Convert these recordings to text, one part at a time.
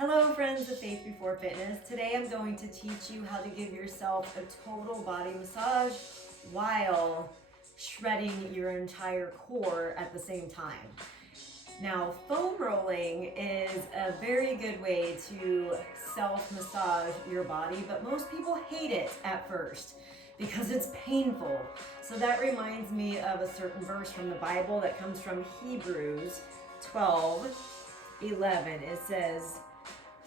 Hello friends of Faith Before Fitness. Today I'm going to teach you how to give yourself a total body massage while shredding your entire core at the same time. Now, foam rolling is a very good way to self-massage your body, but most people hate it at first because it's painful. So that reminds me of a certain verse from the Bible that comes from Hebrews 12:11. It says,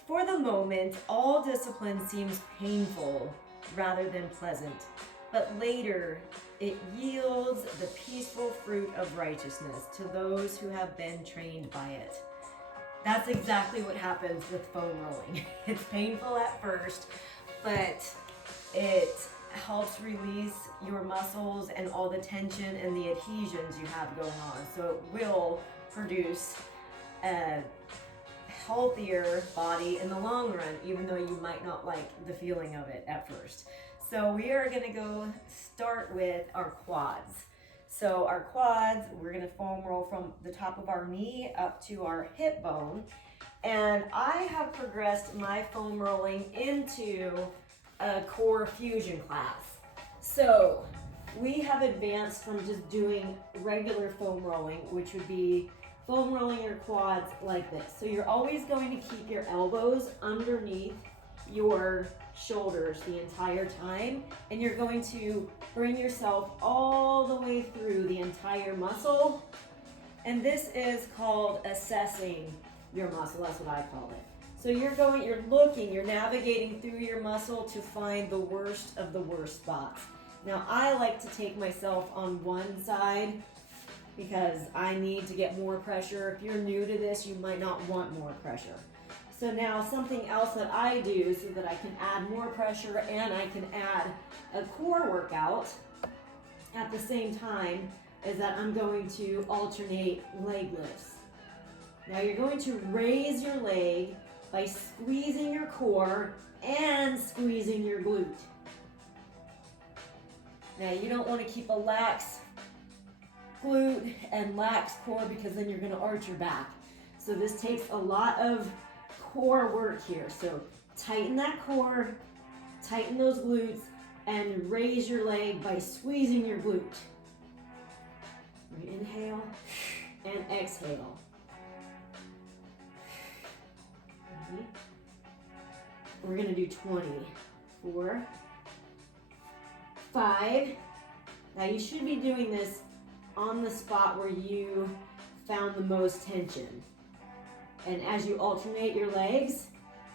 "For the moment, all discipline seems painful rather than pleasant, but later it yields the peaceful fruit of righteousness to those who have been trained by it." That's exactly what happens with foam rolling. It's painful at first, but it helps release your muscles and all the tension and the adhesions you have going on. So it will produce a healthier body in the long run, even though you might not like the feeling of it at first. So we are going to go start with our quads. So our quads, we're going to foam roll from the top of our knee up to our hip bone. And I have progressed my foam rolling into a core fusion class. So we have advanced from just doing regular foam rolling, which would be foam rolling your quads like this. So you're always going to keep your elbows underneath your shoulders the entire time, and you're going to bring yourself all the way through the entire muscle. And this is called assessing your muscle. That's what I call it. So you're navigating through your muscle to find the worst of the worst spots. Now I like to take myself on one side because I need to get more pressure. If you're new to this, you might not want more pressure. So now something else that I do so that I can add more pressure and I can add a core workout at the same time is that I'm going to alternate leg lifts. Now you're going to raise your leg by squeezing your core and squeezing your glute. Now you don't want to keep a lax glute and lax core because then you're going to arch your back. So this takes a lot of core work here. So tighten that core, tighten those glutes, and raise your leg by squeezing your glute. Inhale and exhale. We're going to do 20. 4, 5. Now you should be doing this on the spot where you found the most tension. And as you alternate your legs,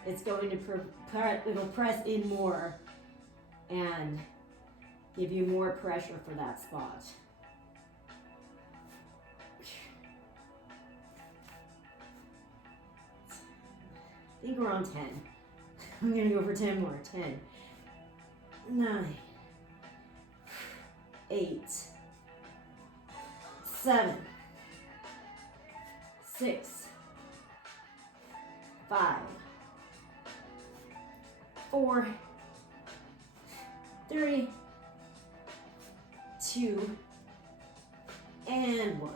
it's going to it'll press in more and give you more pressure for that spot. I think we're on 10. I'm gonna go for 10 more. 10, 9, 8, 7, 6, 5, 4, 3, 2, and 1.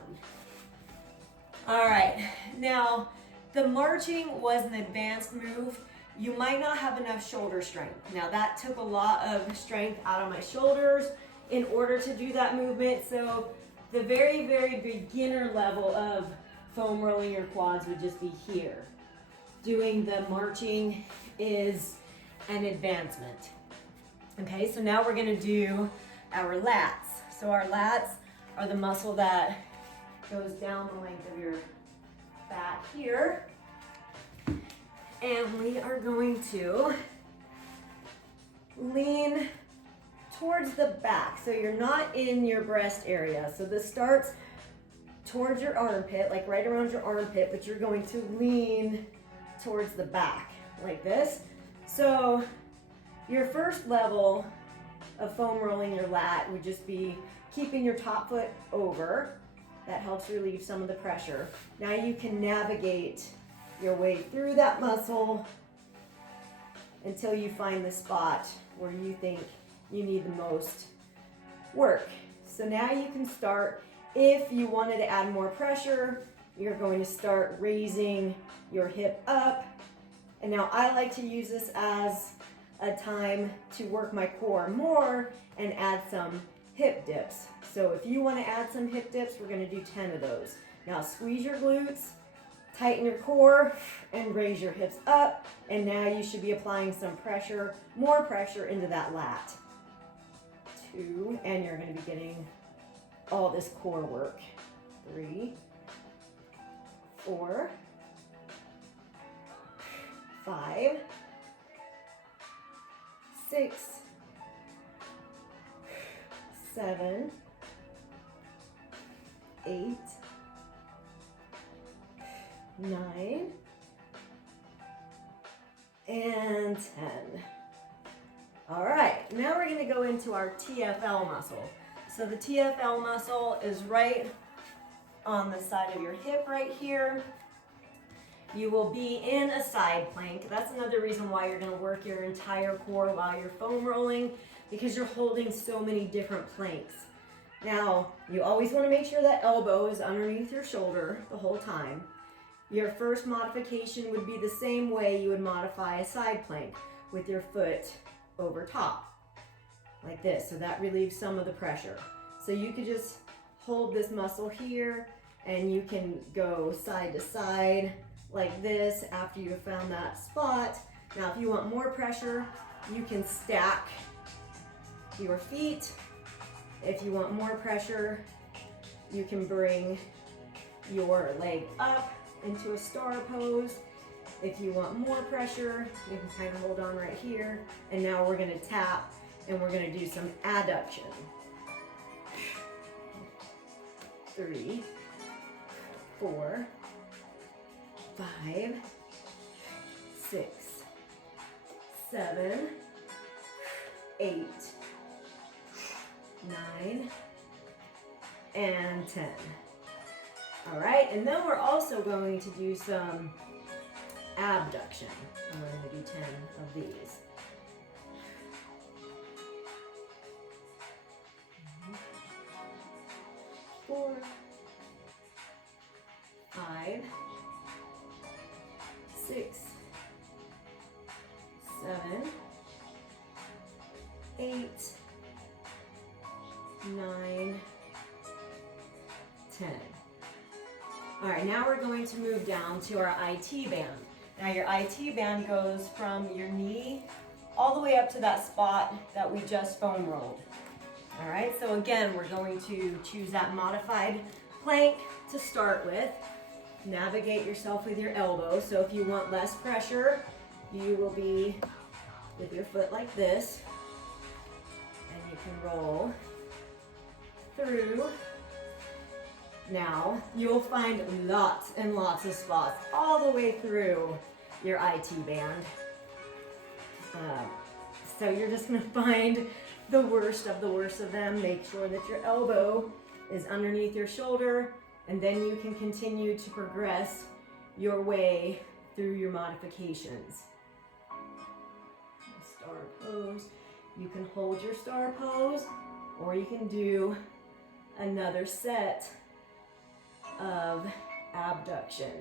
All right, now the marching was an advanced move. You might not have enough shoulder strength. Now that took a lot of strength out of my shoulders in order to do that movement. So the very, very beginner level of foam rolling your quads would just be here. Doing the marching is an advancement. Okay, so now we're gonna do our lats. So our lats are the muscle that goes down the length of your back here. And we are going to lean towards the back. So you're not in your breast area. So this starts towards your armpit, like right around your armpit, but you're going to lean towards the back like this. So your first level of foam rolling your lat would just be keeping your top foot over. That helps relieve some of the pressure. Now you can navigate your way through that muscle until you find the spot where you think you need the most work. So now you can start, if you wanted to add more pressure, you're going to start raising your hip up And now I like to use this as a time to work my core more and add some hip dips. So if you want to add some hip dips, we're going to do 10 of those. Now squeeze your glutes, tighten your core, and raise your hips up. And now you should be applying some pressure, more pressure into that lat. 2, and you're going to be getting all this core work. 3, 4, 5, 6, 7, 8, 9, and 10. All right, now we're going to go into our TFL muscle. So the TFL muscle is right on the side of your hip right here. You will be in a side plank. That's another reason why you're going to work your entire core while you're foam rolling, because you're holding so many different planks. Now, you always want to make sure that elbow is underneath your shoulder the whole time. Your first modification would be the same way you would modify a side plank, with your foot over top, like this. So that relieves some of the pressure. So you could just hold this muscle here, and you can go side to side like this after you've found that spot. Now, if you want more pressure, you can stack your feet. If you want more pressure, you can bring your leg up into a star pose. If you want more pressure, you can kind of hold on right here. And now we're gonna tap, and we're gonna do some adduction. 3, 4, 5, 6, 7, 8, 9, and 10. All right, and then we're also going to do some abduction. I'm going to do 10 of these. 4, 5, 6, 7, 8, 9, 10. All right, now we're going to move down to our IT band. Now your IT band goes from your knee all the way up to that spot that we just foam rolled. All right, so again, we're going to choose that modified plank to start with. Navigate yourself with your elbow. So if you want less pressure, you will be with your foot like this, and you can roll through. Now, you'll find lots and lots of spots all the way through your IT band. So you're just gonna find the worst of them. Make sure that your elbow is underneath your shoulder, and then you can continue to progress your way through your modifications. Star pose. You can hold your star pose, or you can do another set of abduction.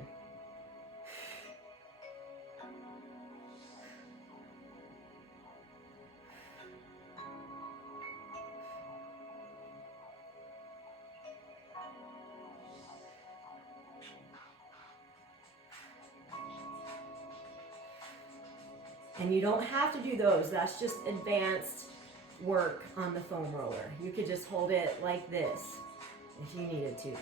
And you don't have to do those. That's just advanced work on the foam roller. You could just hold it like this if you needed to.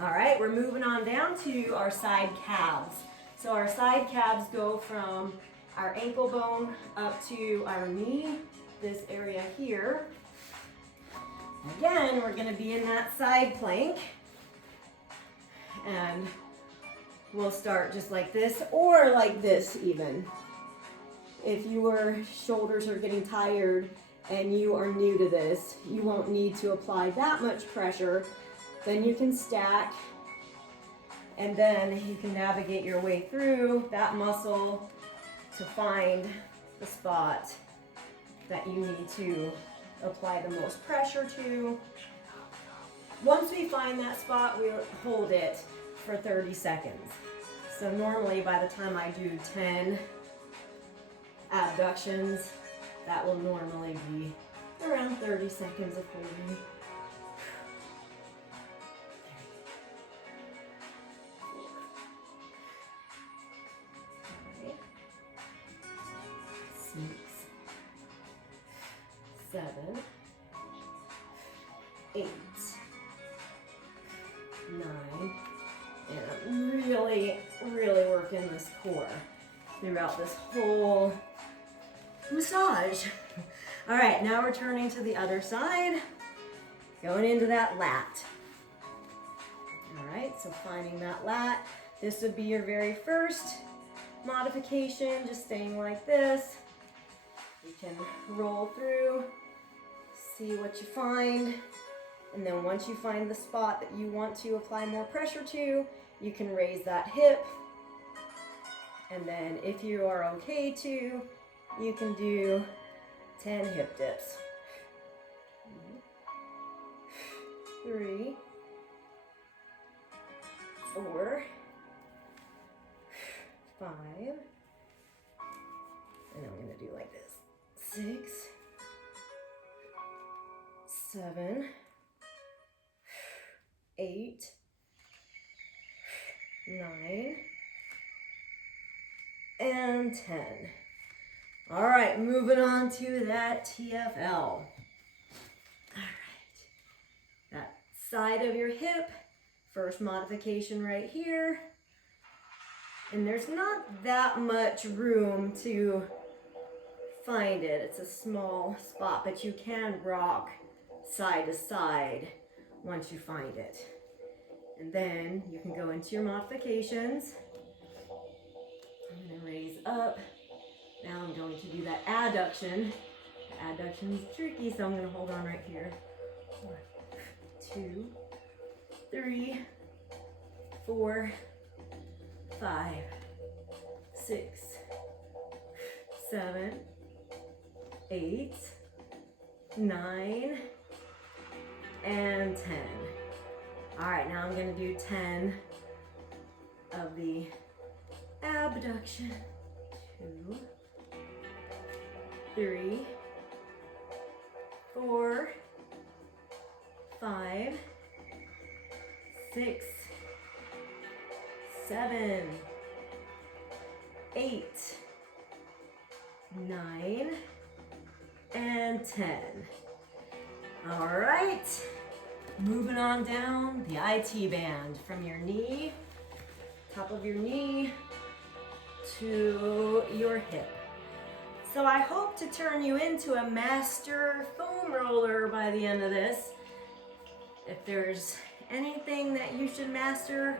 All right, we're moving on down to our side calves. So our side calves go from our ankle bone up to our knee, this area here. Again, we're gonna be in that side plank. And we'll start just like this, or like this even. If your shoulders are getting tired and you are new to this, you won't need to apply that much pressure. Then you can stack, and then you can navigate your way through that muscle to find the spot that you need to apply the most pressure to. Once we find that spot, we hold it for 30 seconds. So normally by the time I do 10 abductions, that will normally be around 30 seconds of holding. 6, 7, 8, 9, and I'm really working this core throughout this whole massage. All right, now we're turning to the other side, going into that lat. All right, so finding that lat. This would be your very first modification, just staying like this. You can roll through, see what you find, and then once you find the spot that you want to apply more pressure to, you can raise that hip. And then if you are okay to, you can do 10 hip dips. 3, 4, 5, and I'm going to do like this. 6, 7, 8, 9, and 10. All right, moving on to that TFL. All right, that side of your hip, first modification right here. And there's not that much room to find it. It's a small spot, but you can rock side to side once you find it. And then you can go into your modifications. I'm going to raise up. Now I'm going to do that adduction. The adduction is tricky, so I'm going to hold on right here. 1, 2, 3, 4, 5, 6, 7, 8, 9, and 10. All right, now I'm going to do 10 of the abduction. 2, 3, 4, 5, 6, 7, 8, 9, and 10. All right, moving on down the IT band from your knee, top of your knee, to your hip. So I hope to turn you into a master foam roller by the end of this. If there's anything that you should master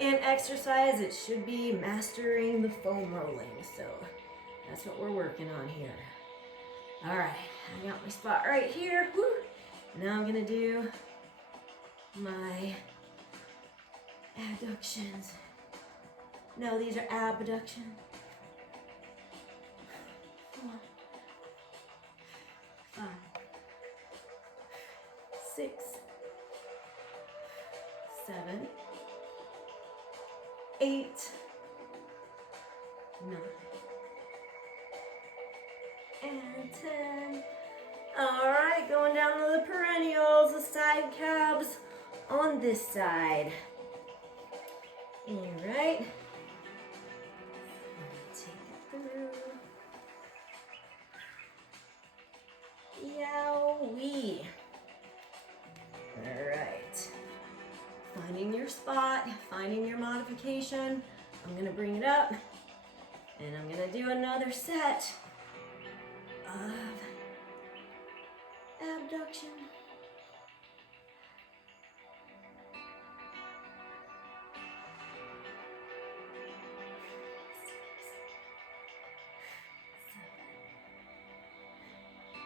in exercise, it should be mastering the foam rolling. So that's what we're working on here. All right, I got my spot right here. Woo. Now I'm gonna do my adductions. No, these are abductions. 1, 5, 6, 7, 8, 9, and 10. All right, going down to the perennials, the side calves on this side. All right. Take it through. Yowie. All right. Finding your spot, finding your modification. I'm gonna bring it up, and I'm gonna do another set of abduction.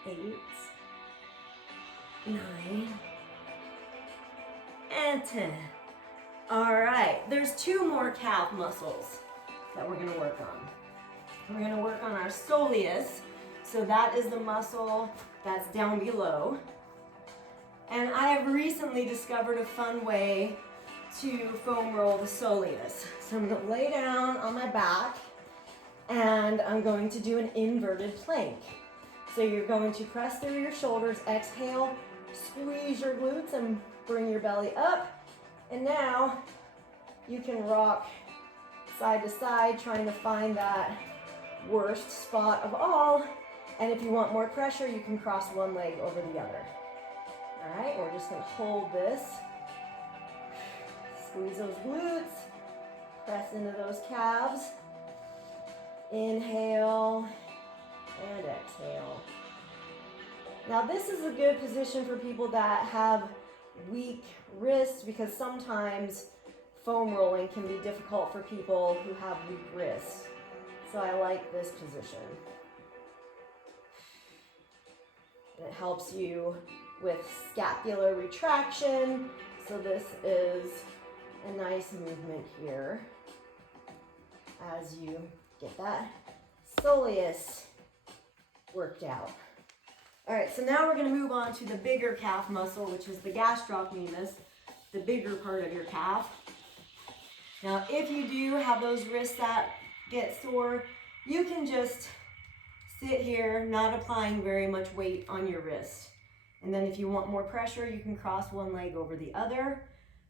Eight, 9, and 10. All right, there's 2 more calf muscles that we're gonna work on. We're gonna work on our soleus. So that is the muscle that's down below. And I have recently discovered a fun way to foam roll the soleus. So I'm gonna lay down on my back and I'm going to do an inverted plank. So you're going to press through your shoulders, exhale, squeeze your glutes and bring your belly up. And now you can rock side to side, trying to find that worst spot of all. And if you want more pressure, you can cross one leg over the other. All right, we're just gonna hold this. Squeeze those glutes, press into those calves. Inhale and exhale. Now this is a good position for people that have weak wrists, because sometimes foam rolling can be difficult for people who have weak wrists. So I like this position. It helps you with scapular retraction. So this is a nice movement here as you get that soleus worked out. All right, so now we're gonna move on to the bigger calf muscle, which is the gastrocnemius, the bigger part of your calf. Now, if you do have those wrists that get sore, you can just sit here, not applying very much weight on your wrist. And then if you want more pressure, you can cross one leg over the other.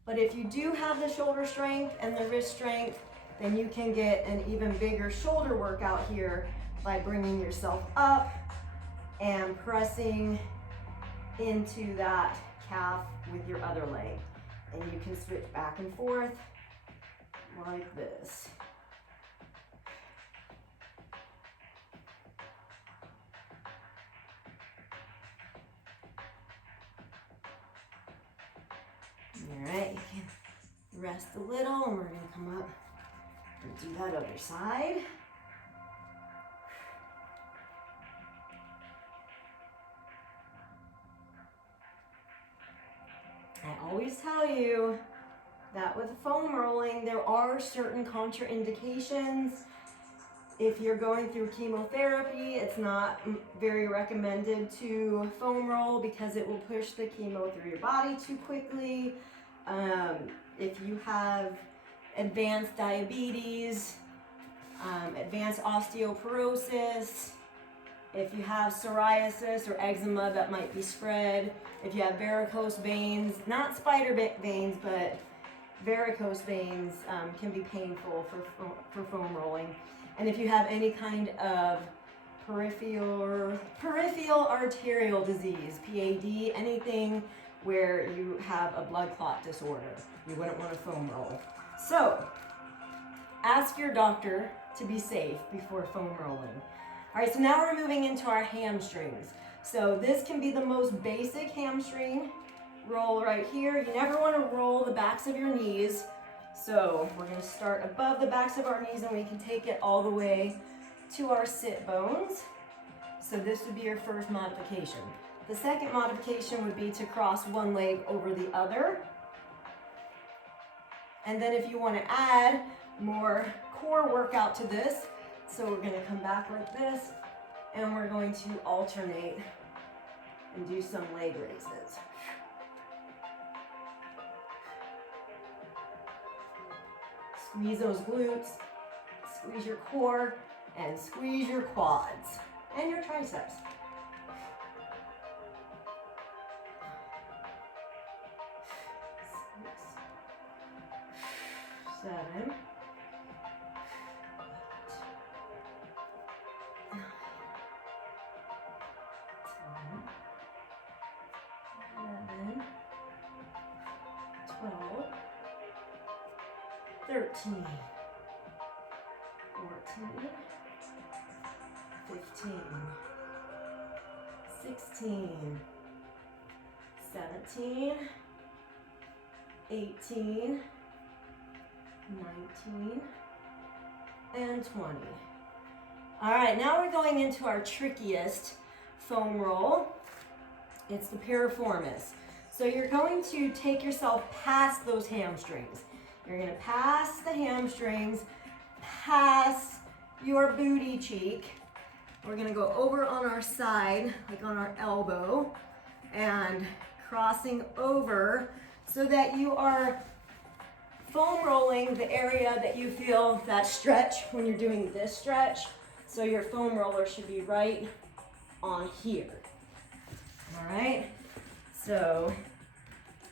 But if you do have the shoulder strength and the wrist strength, then you can get an even bigger shoulder workout here by bringing yourself up and pressing into that calf with your other leg. And you can switch back and forth like this. All right, you can rest a little and we're gonna come up and do that other side. I always tell you that with foam rolling, there are certain contraindications. If you're going through chemotherapy, it's not very recommended to foam roll because it will push the chemo through your body too quickly. If you have advanced diabetes, advanced osteoporosis, if you have psoriasis or eczema that might be spread, if you have varicose veins, not spider veins, but varicose veins can be painful for foam rolling. And if you have any kind of peripheral arterial disease, PAD, anything where you have a blood clot disorder, you wouldn't want to foam roll. So ask your doctor to be safe before foam rolling. All right, so now we're moving into our hamstrings. So this can be the most basic hamstring roll right here. You never want to roll the backs of your knees. So we're going to start above the backs of our knees and we can take it all the way to our sit bones. So this would be your first modification. The second modification would be to cross one leg over the other. And then if you want to add more core workout to this, so we're going to come back like this and we're going to alternate and do some leg raises. Squeeze those glutes, squeeze your core, and squeeze your quads and your triceps. 6, 7, 8, 9, 10, 11, 12, 13, 14, 15, 16, 17, 18, 19, and 20. All right, now we're going into our trickiest foam roll. It's the piriformis. So you're going to take yourself past those hamstrings. You're gonna pass the hamstrings, pass your booty cheek. We're gonna go over on our side, like on our elbow, and crossing over so that you are foam rolling the area that you feel that stretch when you're doing this stretch. So your foam roller should be right on here. All right, so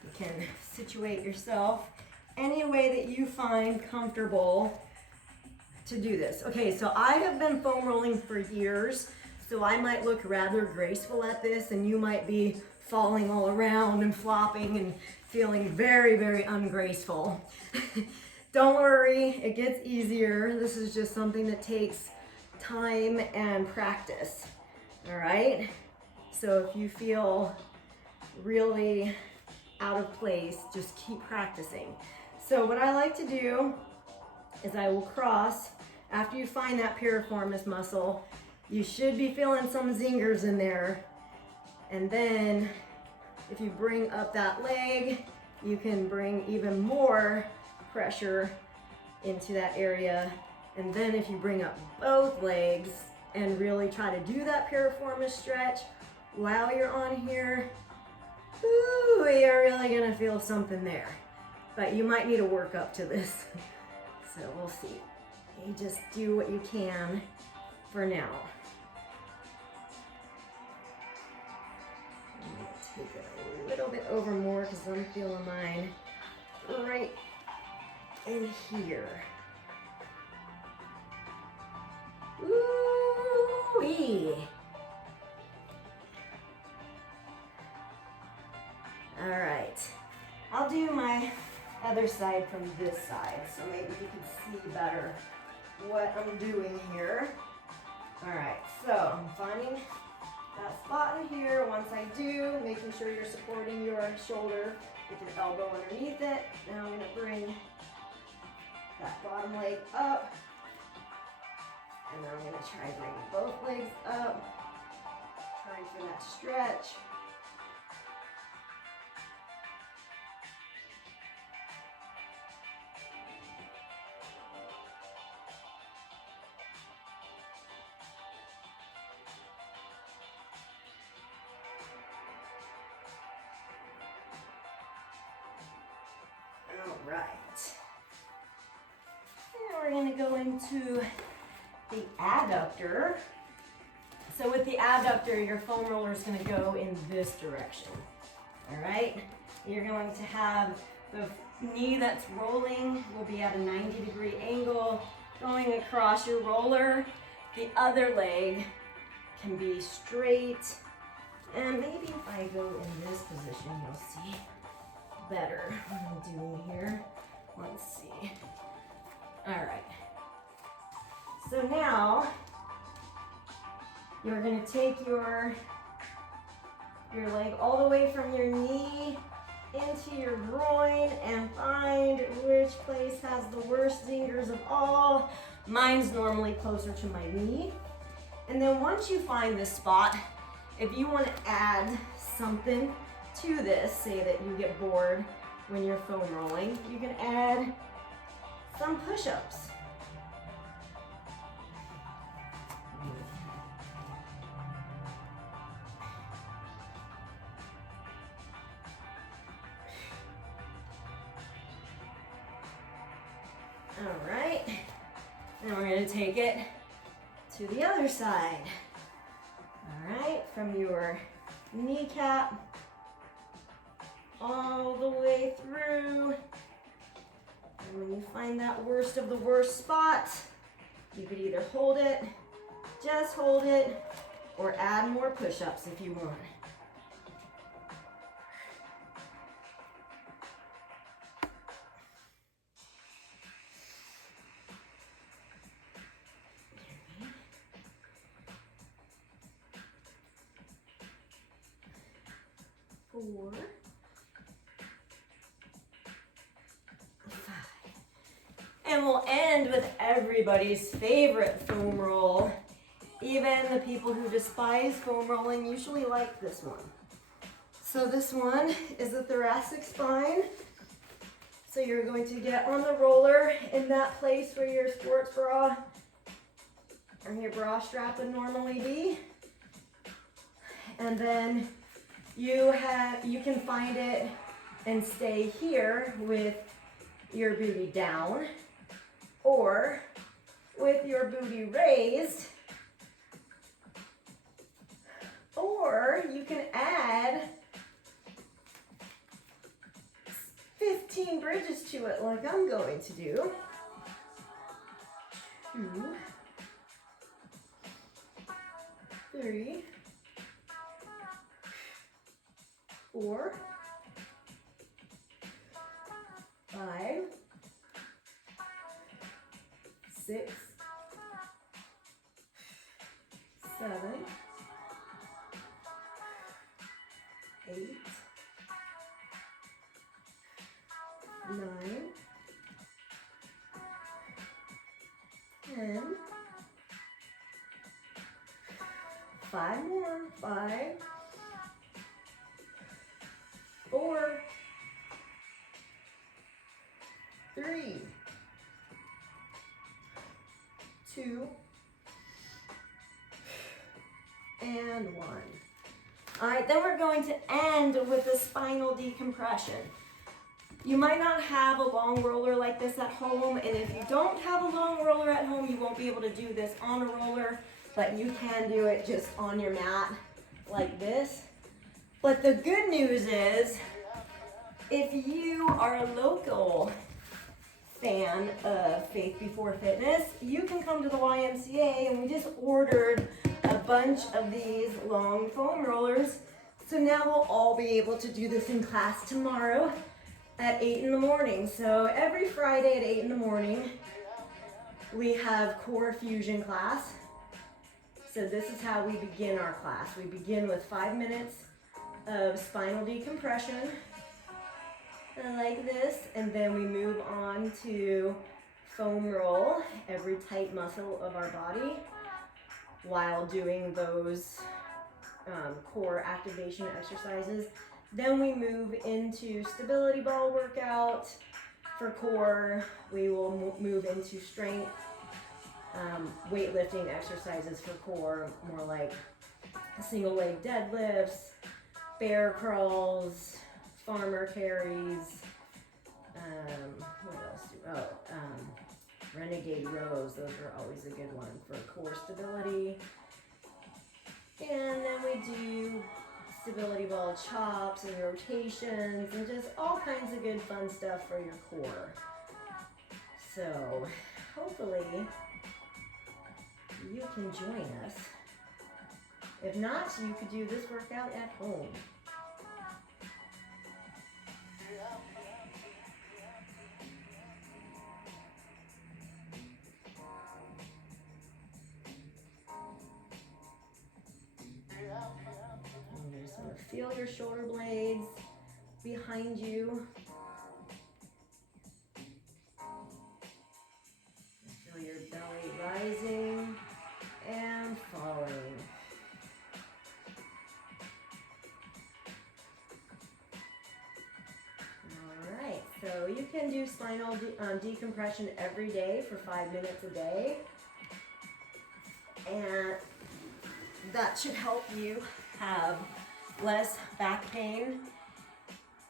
you can situate yourself any way that you find comfortable to do this. Okay, so I have been foam rolling for years, so I might look rather graceful at this, and you might be falling all around and flopping and feeling very, very ungraceful. Don't worry, it gets easier. This is just something that takes time and practice. All right, so if you feel really out of place, just keep practicing. So what I like to do is I will cross. After you find that piriformis muscle, you should be feeling some zingers in there. And then if you bring up that leg, you can bring even more pressure into that area. And then if you bring up both legs and really try to do that piriformis stretch while you're on here, ooh, you're really gonna feel something there. But you might need to work up to this. So we'll see. You just do what you can for now. I'm gonna take it a little bit over more because I'm feeling mine right in here. Ooh-wee. All right, I'll do my other side from this side, so maybe you can see better what I'm doing here. All right, so I'm finding that spot in here. Once I do, making sure you're supporting your shoulder with your elbow underneath it. Now I'm gonna bring that bottom leg up, and then I'm gonna try bringing both legs up, trying for that stretch. All right. Now we're going to go into the adductor. So with the adductor, your foam roller is going to go in this direction. All right. You're going to have the knee that's rolling will be at a 90-degree angle going across your roller. The other leg can be straight. And maybe if I go in this position, you'll see better what I'm doing here. Let's see. All right. So now you're going to take your leg all the way from your knee into your groin and find which place has the worst zingers of all. Mine's normally closer to my knee. And then once you find this spot, if you want to add something to this, say that you get bored when you're foam rolling, you can add some push-ups. All right, now we're going to take it to the other side. All right, from your kneecap all the way through. And when you find that worst of the worst spot, you could either hold it, just hold it, or add more push-ups if you want. Four, 5. And we'll end with everybody's favorite foam roll. Even the people who despise foam rolling usually like this one. So this one is the thoracic spine. So you're going to get on the roller in that place where your sports bra or your bra strap would normally be. And then you can find it and stay here with your booty down, or with your booty raised, or you can add 15 bridges to it like I'm going to do. 2, 3, 4, 5, 6, 7, 8, 9, 10, 5 more, 5, 4, 3, 2, and 1. All right, then we're going to end with a spinal decompression. You might not have a long roller like this at home, and if you don't have a long roller at home, you won't be able to do this on a roller, but you can do it just on your mat like this. But the good news is, if you are a local fan of Faith Before Fitness, you can come to the YMCA, and we just ordered a bunch of these long foam rollers. So now we'll all be able to do this in class tomorrow at 8 in the morning. So every Friday at 8 in the morning, we have core fusion class. So this is how we begin our class. We begin with 5 minutes of spinal decompression, like this, and then we move on to foam roll every tight muscle of our body while doing those core activation exercises. Then we move into stability ball workout. For core, we will move into strength, weightlifting exercises for core, more like single leg deadlifts, bear crawls, farmer carries, what else renegade rows. Those are always a good one for core stability. And then we do stability ball chops and rotations and just all kinds of good fun stuff for your core. So hopefully you can join us. If not, you could do this workout at home. And you just want to feel your shoulder blades behind you. Feel your belly rising and falling. All right, so you can do spinal decompression every day for 5 minutes a day. And that should help you have less back pain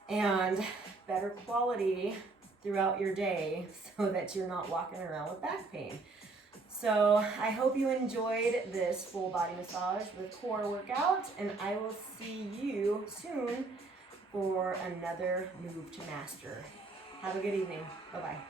and better quality throughout your day so that you're not walking around with back pain. So I hope you enjoyed this full body massage with core workout, and I will see you soon for another Move to Master. Have a good evening. Bye-bye.